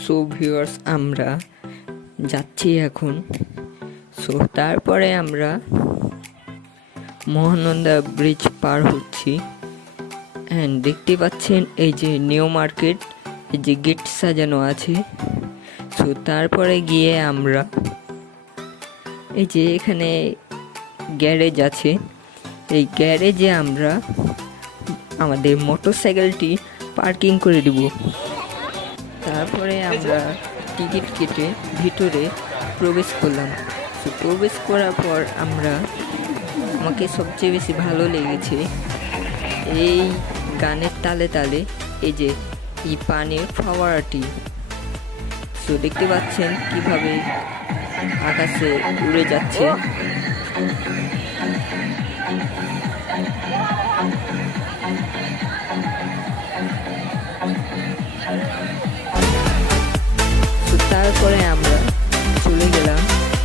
So viewers, আমরা যাচ্ছি এখন। সো তারপরে আমরা মহানন্দা ব্রিজ পার হচ্ছি। অ্যান্ড দেখতে পাচ্ছেন এই যে নিউ মার্কেট, এই যে গেট সাজানো আছে। সো তারপরে গিয়ে আমরা এই যে এখানে গ্যারেজ আছে, এই গ্যারেজে আমরা আমাদের মোটরসাইকেলটি পার্কিং করে দেব। তারপরে আমরা টিকিট কেটে ভিতরে প্রবেশ করলাম। তো প্রবেশ করার পর আমাকে সবচেয়ে বেশি ভালো লেগেছে এই গানের তালে তালে এই যে এই পানির ফোয়ারাটি। সো দেখতে পাচ্ছেন কিভাবে আকাশে উড়ে যাচ্ছে।